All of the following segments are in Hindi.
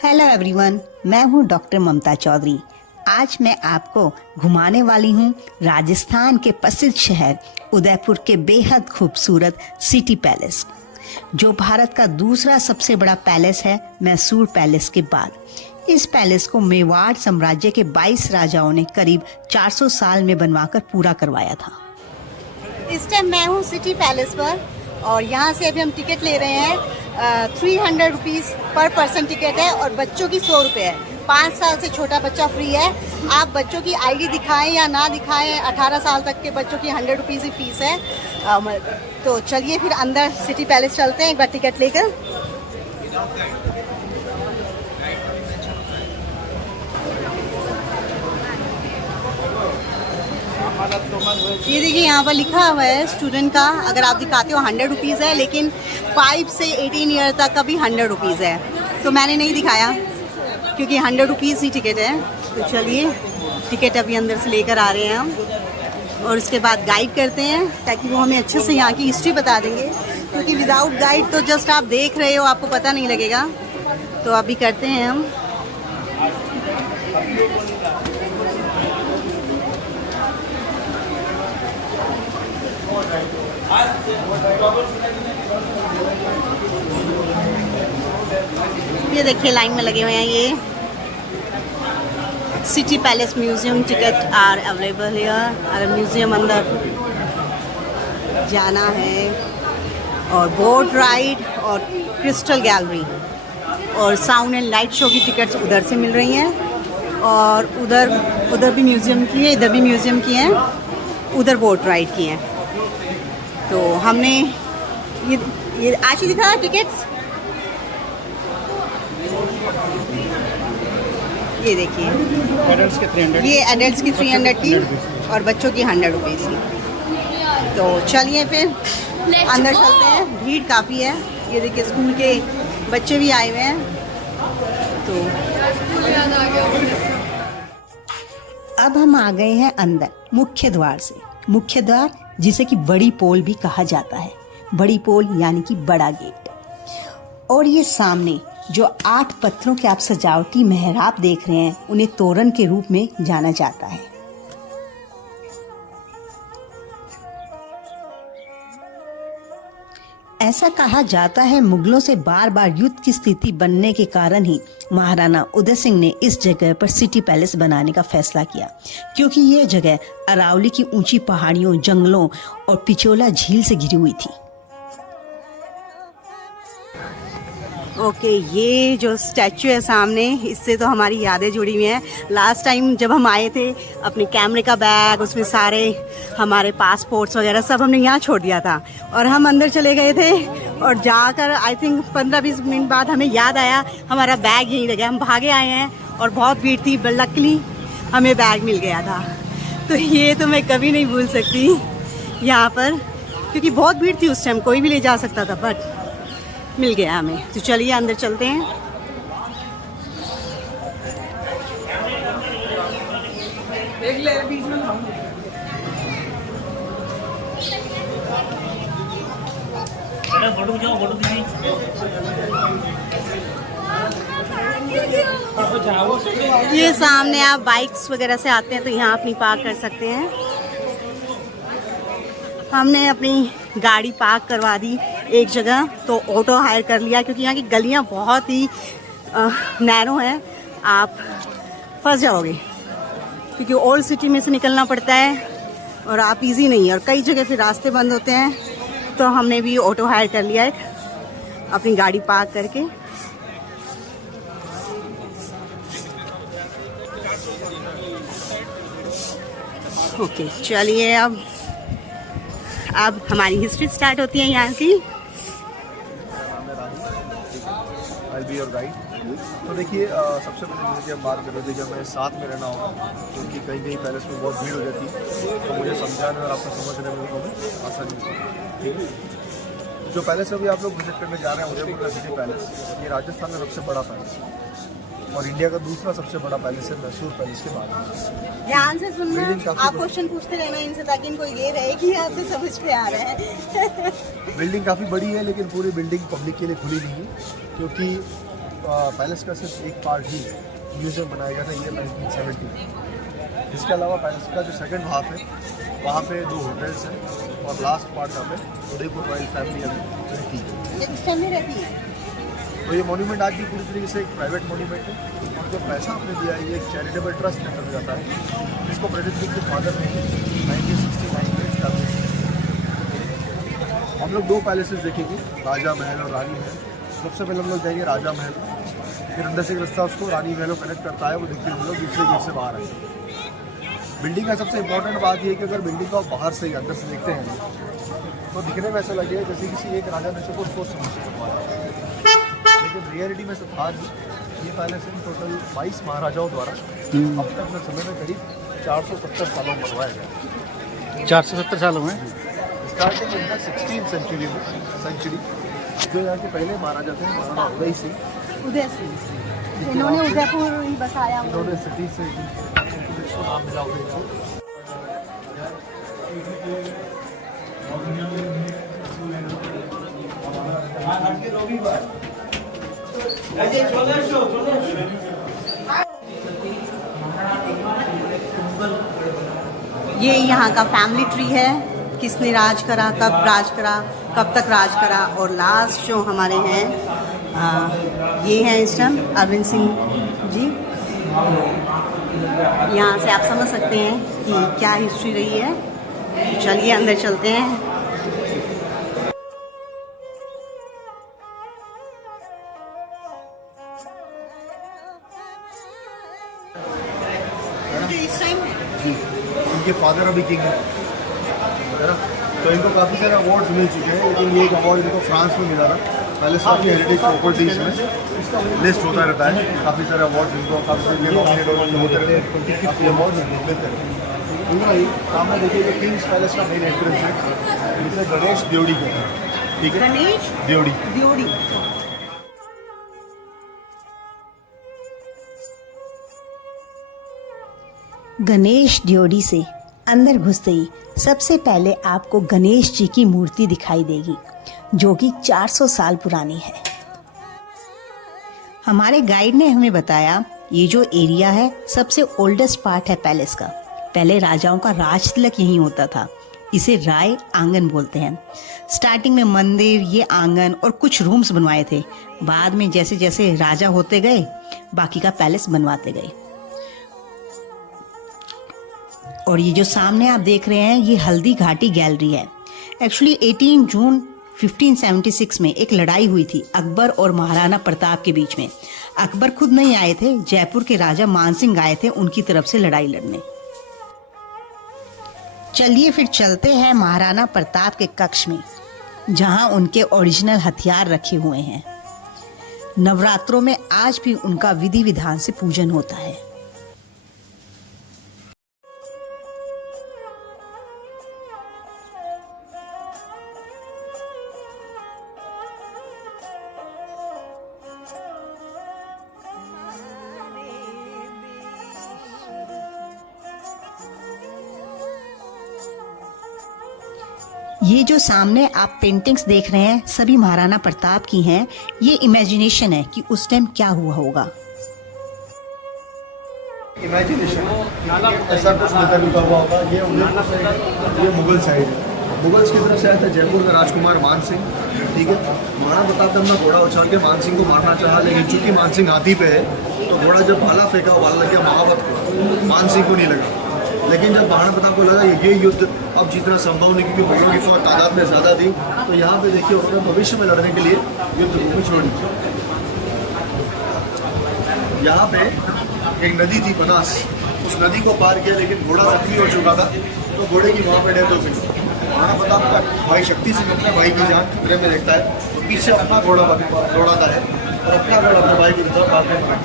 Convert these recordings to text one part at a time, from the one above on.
हेलो एवरीवन, मैं हूं डॉक्टर ममता चौधरी। आज मैं आपको घुमाने वाली हूं राजस्थान के प्रसिद्ध शहर उदयपुर के बेहद खूबसूरत सिटी पैलेस, जो भारत का दूसरा सबसे बड़ा पैलेस है मैसूर पैलेस के बाद। इस पैलेस को मेवाड़ साम्राज्य के 22 राजाओं ने करीब 400 साल में बनवाकर पूरा करवाया था। इस टाइम मैं हूँ सिटी पैलेस पर और यहाँ से अभी हम टिकट ले रहे हैं। 300 रुपीज़ पर पर्सन टिकट है और बच्चों की 100 रुपये है। 5 साल से छोटा बच्चा फ्री है। आप बच्चों की आईडी दिखाएं या ना दिखाएं, 18 साल तक के बच्चों की 100 रुपीज़ ही फीस है। तो चलिए फिर अंदर सिटी पैलेस चलते हैं एक बार टिकट लेकर। ये देखिए यहाँ पर लिखा हुआ है स्टूडेंट का, अगर आप दिखाते हो 100 रुपीज़ है, लेकिन 5 से 18 ईयर तक का भी 100 रुपीज़ है। तो मैंने नहीं दिखाया क्योंकि 100 रुपीज़ ही टिकट है। तो चलिए टिकट अभी अंदर से लेकर आ रहे हैं हम और उसके बाद गाइड करते हैं ताकि वो हमें अच्छे से यहाँ की हिस्ट्री बता देंगे, क्योंकि विदाउट गाइड तो जस्ट आप देख रहे हो, आपको पता नहीं लगेगा। तो अभी करते हैं हम। ये देखिए लाइन में लगे हुए हैं। ये city palace museum ticket are available here. अगर म्यूजियम अंदर जाना है और बोट राइड और क्रिस्टल गैलरी और साउंड एंड लाइट शो की टिकट्स उधर से मिल रही हैं और उधर भी म्यूजियम की है, इधर भी म्यूजियम की हैं, उधर बोट राइड की हैं। तो हमने ये आज ही दिखा टिकट्स। ये देखिए एडल्ट्स के 300, ये एडल्ट्स की 300 की और बच्चों की 100 रुपीज़ की। तो चलिए फिर अंदर चलते हैं। भीड़ काफ़ी है। ये देखिए स्कूल के बच्चे भी आए हुए हैं। तो अब हम आ गए हैं अंदर मुख्य द्वार से। मुख्य द्वार जिसे कि बड़ी पोल भी कहा जाता है। बड़ी पोल यानी कि बड़ा गेट। और ये सामने जो 8 पत्थरों के आप सजावटी मेहराब देख रहे हैं, उन्हें तोरण के रूप में जाना जाता है। ऐसा कहा जाता है मुगलों से बार बार युद्ध की स्थिति बनने के कारण ही महाराणा उदय सिंह ने इस जगह पर सिटी पैलेस बनाने का फैसला किया, क्योंकि यह जगह अरावली की ऊंची पहाड़ियों, जंगलों और पिचोला झील से घिरी हुई थी। ओके, ये जो स्टैचू है सामने, इससे तो हमारी यादें जुड़ी हुई हैं। लास्ट टाइम जब हम आए थे, अपने कैमरे का बैग, उसमें सारे हमारे पासपोर्ट्स वगैरह सब हमने यहाँ छोड़ दिया था और हम अंदर चले गए थे और जाकर आई थिंक 15-20 मिनट बाद हमें याद आया हमारा बैग यहीं रह गया। हम भागे आए हैं और बहुत भीड़ थी, बट लकीली हमें बैग मिल गया था। तो ये तो मैं कभी नहीं भूल सकती यहाँ पर, क्योंकि बहुत भीड़ थी उस टाइम, कोई भी ले जा सकता था, बट मिल गया हमें। तो चलिए अंदर चलते हैं। ये सामने आप बाइक्स वगैरह से आते हैं तो यहाँ अपनी पार्क कर सकते हैं। हमने अपनी गाड़ी पार्क करवा दी एक जगह, तो ऑटो हायर कर लिया, क्योंकि यहाँ की गलियाँ बहुत ही नैरो हैं, आप फंस जाओगे, क्योंकि ओल्ड सिटी में से निकलना पड़ता है और आप इजी नहीं है और कई जगह फिर रास्ते बंद होते हैं। तो हमने भी ऑटो हायर कर लिया एक, अपनी गाड़ी पार्क करके। ओके, चलिए अब हमारी हिस्ट्री स्टार्ट होती है यहाँ की। I'll be your guide। तो देखिए सबसे पहले जैसे कि हम बात कर रहे थे कि हमें साथ में रहना होगा, क्योंकि कहीं पैलेस में बहुत भीड़ हो जाती है, तो मुझे समझाने और आपको समझने में हमें आसानी होगी। ठीक है, जो पैलेस अभी आप लोग विजिट करने जा रहे हैं उदयपुर का सिटी पैलेस, ये राजस्थान का सबसे बड़ा पैलेस है और इंडिया का दूसरा सबसे बड़ा पैलेस है मैसूर पैलेस के बाद। ध्यान से सुनना, आप क्वेश्चन पूछते रहना इनसे ताकि इनको ये रहे कि आपको समझ में आ रहा है। बिल्डिंग काफ़ी बड़ी है, लेकिन पूरी बिल्डिंग पब्लिक के लिए खुली नहीं है, क्योंकि पैलेस का सिर्फ एक पार्ट ही म्यूजियम बनाया गया था ये 1970। इसके अलावा पैलेस का जो सेकंड हाफ है वहाँ पे 2 होटल्स हैं और लास्ट पार्ट पे उदयपुर रॉयल फैमिली अभी रहती है। तो ये मोन्यूमेंट आज भी पूरी तरीके से एक प्राइवेट मोन्यूमेंट है और जो पैसा आपने दिया है ये एक चैरिटेबल ट्रस्ट में कर जाता है जिसको प्रेसिडेंट के फादर ने 1969 में एस्टैब्लिश किया। हम लोग 2 पैलेसेस देखेंगे, राजा महल और रानी महल। सबसे पहले हम लोग जाएंगे राजा महल, फिर अंदर से एक रास्ता उसको रानी महल को कनेक्ट करता है, वो देखते हम लोग दूसरे गेट से बाहर आएंगे। बिल्डिंग का सबसे इंपॉर्टेंट बात ये है कि अगर बिल्डिंग को आप बाहर से ही अंदर से देखते हैं तो दिखने में ऐसा लगेगा जैसे किसी एक राजा ने सबको उसको समझ करवाया, लेकिन रियलिटी में सब था नहीं। ये पैलेस इन टोटल 22 महाराजाओं द्वारा अब तक के समय में करीब 470 सालों में बनवाया गया। 470 सालों में starting in the 16th century जो यहाँ के पहले महाराजा थे महाराणा उदय सिंह। इन्होंने उदयपुर ही बसाया। इन्होंने सिटी से इसको नाम मिला उदयपुर। ये यहाँ का फैमिली ट्री है, किसने राज करा, कब राज करा, कब तक राज करा। और लास्ट जो हमारे हैं ये हैं इस टाइम अरविंद सिंह जी। यहाँ से आप समझ सकते हैं कि क्या हिस्ट्री रही है। चलिए अंदर चलते हैं। इनके फादर अभी किंग है ना, तो इनको काफ़ी सारे अवार्ड्स मिल चुके हैं, लेकिन ये एक अवार्ड इनको फ्रांस में मिला था। पहले सारी हेरिटेज प्रॉपर्टीज में लिस्ट होता रहता है, काफ़ी सारे अवार्ड्स इनको काफ़ी सारे होते रहते हैं, काफ़ी अवार्ड मिलते हैं। सामने देखिए जो किंग्स पैलेस का मेन एंट्रेंस है, जिसे गणेश देवड़ी कहते हैं। ठीक है, गणेश देवड़ी। गणेश ड्योढ़ी से अंदर घुसते ही सबसे पहले आपको गणेश जी की मूर्ति दिखाई देगी जो कि 400 साल पुरानी है। हमारे गाइड ने हमें बताया ये जो एरिया है सबसे ओल्डेस्ट पार्ट है पैलेस का। पहले राजाओं का राज तिलक यहीं होता था। इसे राय आंगन बोलते हैं। स्टार्टिंग में मंदिर, ये आंगन और कुछ रूम्स बनवाए थे। बाद में जैसे जैसे राजा होते गए बाकी का पैलेस बनवाते गए। और ये जो सामने आप देख रहे हैं ये हल्दी घाटी गैलरी है। एक्चुअली 18 जून 1576 में एक लड़ाई हुई थी अकबर और महाराणा प्रताप के बीच में। अकबर खुद नहीं आए थे, जयपुर के राजा मानसिंह आए थे उनकी तरफ से लड़ाई लड़ने। चलिए फिर चलते हैं महाराणा प्रताप के कक्ष में जहां उनके ओरिजिनल हथियार रखे हुए हैं। नवरात्रों में आज भी उनका विधि विधान से पूजन होता है। ये जो सामने आप पेंटिंग्स देख रहे हैं सभी महाराणा प्रताप की हैं। ये इमेजिनेशन है कि उस टाइम क्या हुआ होगा। इमेजिनेशन ऐसा कुछ नजर लिखा हुआ होगा। ये उदयपुर साइड है, ये मुगल साइड है। मुगल्स की तरफ से आया था जयपुर का राजकुमार मान सिंह। ठीक है, महाराणा प्रताप ने अपना घोड़ा उछाल के मान सिंह को मारना चाहा, लेकिन चूंकि मान सिंह हाथी पे है तो घोड़ा जब भाला फेंका भाला लग गया महावत को, मान सिंह को नहीं लगा। लेकिन जब महाराणा प्रताप को लगा ये युद्ध अब जीतना संभव नहीं क्योंकि मुगलों की फौज तादाद में ज़्यादा थी, तो यहाँ पे देखिए उसने भविष्य में लड़ने के लिए युद्ध भूमि छोड़ी। यहाँ पे एक नदी थी बनास, उस नदी को पार किया लेकिन घोड़ा जख्मी हो चुका था तो घोड़े की वहाँ पे डेथ हो गई। महाराणा प्रताप का भाई शक्ति से अपने भाई की जान खतरे में देखता है तो पीछे अपना घोड़ा दौड़ाता है और अपना घोड़ा अपने भाई की तरफ भागने लगता है।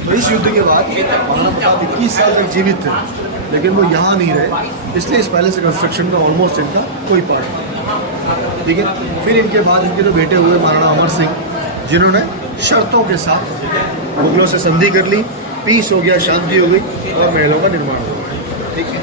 तो इस युद्ध के बाद महाराणा प्रताप 21 साल तक जीवित थे, लेकिन वो यहाँ नहीं रहे, इसलिए इस पैलेस कंस्ट्रक्शन का ऑलमोस्ट इनका कोई पार्ट नहीं। ठीक है, फिर इनके बाद इनके जो बेटे हुए महाराणा अमर सिंह, जिन्होंने शर्तों के साथ मुगलों से संधि कर ली, पीस हो गया, शांति हो गई और महलों का निर्माण हो गया। ठीक है,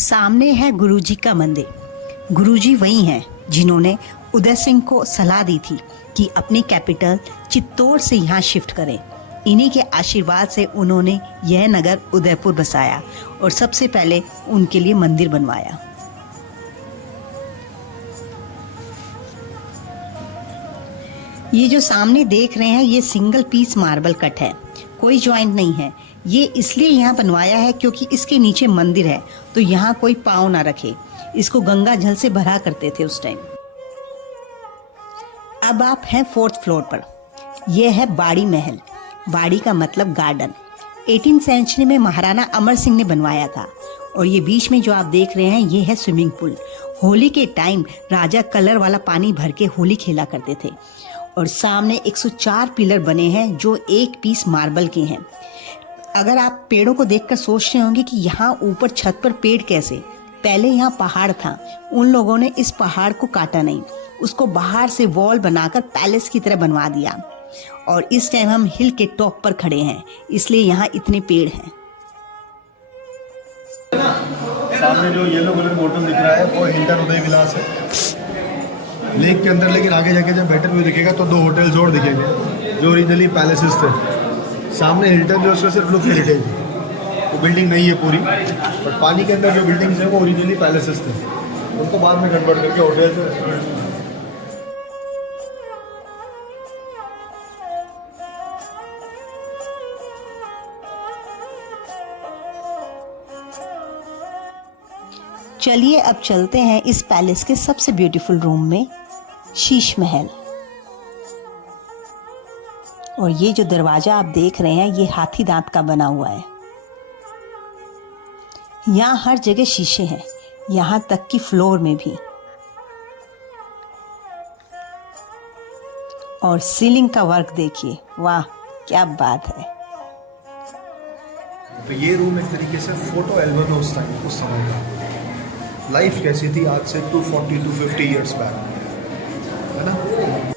सामने है गुरुजी का मंदिर। गुरुजी वही हैं जिन्होंने उदय सिंह को सलाह दी थी कि अपनी कैपिटल चित्तौड़ से यहाँ शिफ्ट करें। इन्हीं के आशीर्वाद से उन्होंने यह नगर उदयपुर बसाया और सबसे पहले उनके लिए मंदिर बनवाया। ये जो सामने देख रहे हैं ये सिंगल पीस मार्बल कट है, कोई जॉइंट नहीं है। ये इसलिए यहाँ बनवाया है क्योंकि इसके नीचे मंदिर है तो यहाँ कोई पाँव ना रखे। इसको गंगा जल से भरा करते थे उस टाइम। अब आप हैं 4th फ्लोर पर। यह है बाड़ी महल। बाड़ी का मतलब गार्डन। 18th सेंचुरी में महाराणा अमर सिंह ने बनवाया था। और ये बीच में जो आप देख रहे हैं ये है स्विमिंग पूल। होली के टाइम राजा कलर वाला पानी भर के होली खेला करते थे। और सामने 104 पिलर बने हैं जो एक पीस मार्बल के हैं। अगर आप पेड़ों को देखकर सोच रहे होंगे कि यहाँ ऊपर छत पर पेड़ कैसे, पहले यहाँ पहाड़ था। उन लोगों ने इस पहाड़ को काटा नहीं, उसको बाहर से वॉल बनाकर पैलेस की तरह बनवा दिया। और इस टाइम हम हिल के टॉप पर खड़े हैं, इसलिए यहाँ इतने पेड़ हैं। सामने जो येलो कलर का होटल दिख रहा है वो हिल्टन उदय विलास है लेक के अंदर, लेकिन आगे जाके जब बेटर व्यू दिखेगा तो 2 होटल्स और दिखेंगे जो ओरिजिनली पैलेसेस थे। सामने हिल्टन जो उसका सिर्फ लुक हेरिटेज है, वो बिल्डिंग नहीं है पूरी, बट पानी के अंदर जो बिल्डिंग्स हैं वो ओरिजिनली पैलेसेस थे, उनको बाद में कन्वर्ट करके होटल्स। चलिए अब चलते हैं इस पैलेस के सबसे ब्यूटीफुल रूम में, शीश महल। और ये जो दरवाजा आप देख रहे हैं ये हाथी दांत का बना हुआ है। यहाँ हर जगह शीशे हैं, यहाँ तक कि फ्लोर में भी। और सीलिंग का वर्क देखिए, वाह क्या बात है। तो ये रूम एक तरीके से फोटो एल्बम है उस समय का। लाइफ कैसी थी आज से 240-250 ईयर्स बैक, है ना।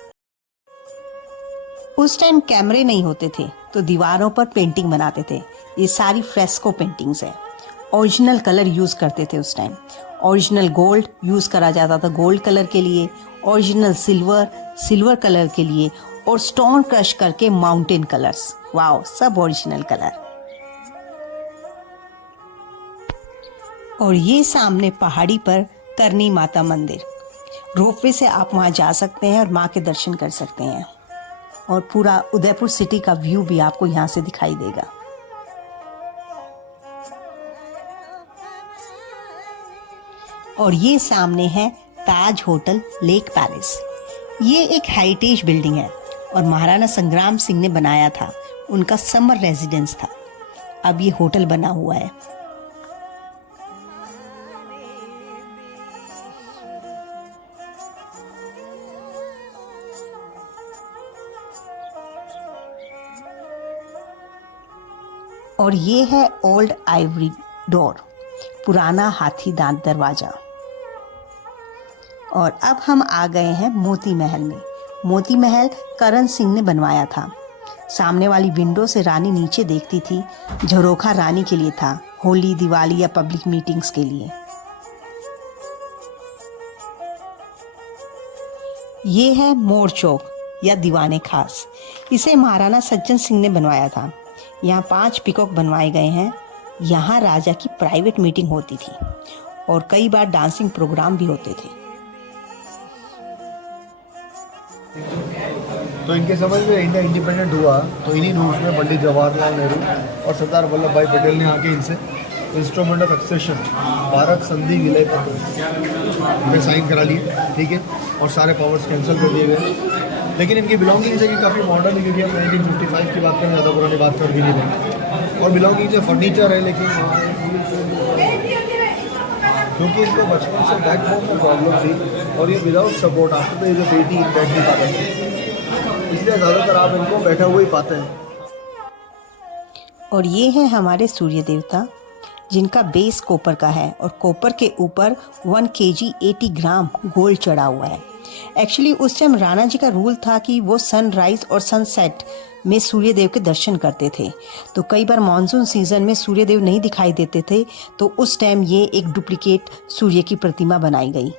उस टाइम कैमरे नहीं होते थे तो दीवारों पर पेंटिंग बनाते थे। ये सारी फ्रेस्को पेंटिंग्स है। ओरिजिनल कलर यूज करते थे उस टाइम। ओरिजिनल गोल्ड यूज करा जाता था गोल्ड कलर के लिए, ओरिजिनल सिल्वर कलर के लिए, और स्टोन क्रश करके माउंटेन कलर्स। वाओ, सब ओरिजिनल कलर। और ये सामने पहाड़ी पर करनी माता मंदिर। रोपवे से आप वहां जा सकते हैं और माँ के दर्शन कर सकते हैं। और पूरा उदयपुर सिटी का व्यू भी आपको यहाँ से दिखाई देगा। और ये सामने है ताज होटल लेक पैलेस। ये एक हेरिटेज बिल्डिंग है और महाराणा संग्राम सिंह ने बनाया था, उनका समर रेजिडेंस था। अब ये होटल बना हुआ है। और ये है ओल्ड आइवरी डोर, पुराना हाथी दांत दरवाजा। और अब हम आ गए हैं मोती महल में। मोती महल करण सिंह ने बनवाया था। सामने वाली विंडो से रानी नीचे देखती थी। झरोखा रानी के लिए था, होली, दिवाली या पब्लिक मीटिंग्स के लिए। ये है मोर चौक या दीवाने खास। इसे महाराणा सज्जन सिंह ने बनवाया था। यहाँ 5 पीकॉक बनवाए गए हैं। यहाँ राजा की प्राइवेट मीटिंग होती थी और कई बार डांसिंग प्रोग्राम भी होते थे। तो इनके समझ में इंडिया इंडिपेंडेंट हुआ तो इन्हीं रूम्स में पंडित जवाहरलाल नेहरू और सरदार वल्लभ भाई पटेल ने आके इनसे इंस्ट्रूमेंट ऑफ एक्सेशन भारत संधि विलय पत्र में साइन करा लिए, ठीक है, और सारे पावर्स कैंसिल कर दिए गए। लेकिन इनकी बिलोंगिंग है कि काफ़ी मॉडर्न है, क्योंकि हम 1955 की बात करें, ज़्यादा पुरानी बात कर भी नहीं रहे। और बिलोंगिंग से फर्नीचर है, लेकिन क्योंकि इनको बचपन से बैकबोन में प्रॉब्लम थी और ये without support after the age of 80 बैठ नहीं पाते, इसलिए ज़्यादातर आप इनको बैठा हुआ ही पाते हैं। और ये है हमारे सूर्य देवता, जिनका बेस कॉपर का है और कॉपर के ऊपर 1 kg 80 ग्राम गोल्ड चढ़ा हुआ है। एक्चुअली उस टाइम राणा जी का रूल था कि वो सनराइज और सनसेट में सूर्यदेव के दर्शन करते थे। तो कई बार मॉनसून सीजन में सूर्यदेव नहीं दिखाई देते थे, तो उस टाइम ये एक डुप्लीकेट सूर्य की प्रतिमा बनाई गई।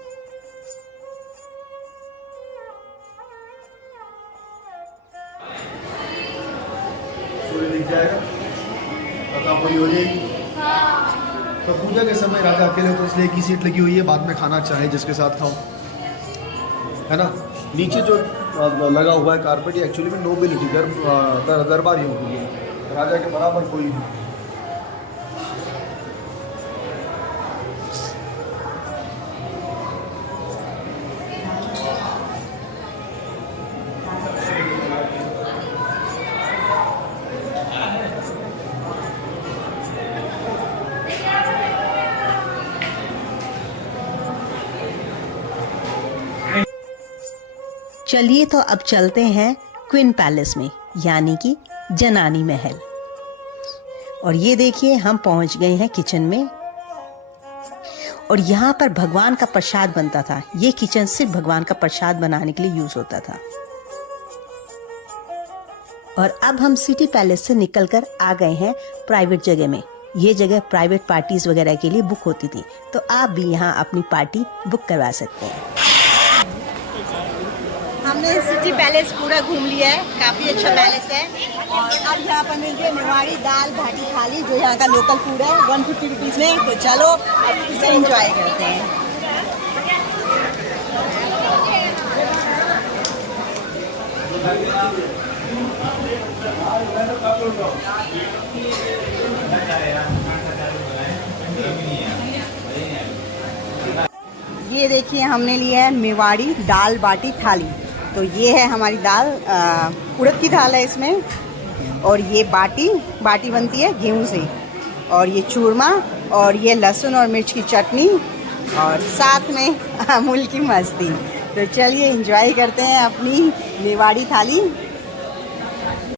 सूर्य दिख जाएगा, पता पूरी हो जाएगी। तो पूजा के समय राजा अकेले तो इसलिए एक ही सीट लगी हुई है, बाद में खाना चाहे जिसके साथ खाओ, है ना। नीचे जो लगा हुआ है कारपेट, ये एक्चुअली में नोबिलिटी दरबारियों के लिए, राजा के बराबर कोई नहीं। चलिए तो अब चलते हैं क्वीन पैलेस में, यानी कि जनानी महल। और ये देखिए हम पहुंच गए हैं किचन में, और यहाँ पर भगवान का प्रसाद बनता था। ये किचन सिर्फ भगवान का प्रसाद बनाने के लिए यूज होता था। और अब हम सिटी पैलेस से निकलकर आ गए हैं प्राइवेट जगह में। ये जगह प्राइवेट पार्टीज वगैरह के लिए बुक होती थी, तो आप भी यहाँ अपनी पार्टी बुक करवा सकते हैं। हमने सिटी पैलेस पूरा घूम लिया है, काफ़ी अच्छा पैलेस है। और अब यहाँ पर मिल गई मेवाड़ी दाल बाटी थाली, जो यहाँ का लोकल फूड है, 150 रुपीज़ में। तो चलो अब इसे एंजॉय करते हैं। ये देखिए हमने लिया है मेवाड़ी दाल बाटी थाली। तो ये है हमारी दाल, उड़द की दाल है इसमें, और ये बाटी बनती है गेहूं से, और ये चूरमा, और ये लहसुन और मिर्च की चटनी, और साथ में अमूल की मस्ती। तो चलिए एंजॉय करते हैं अपनी मेवाड़ी थाली।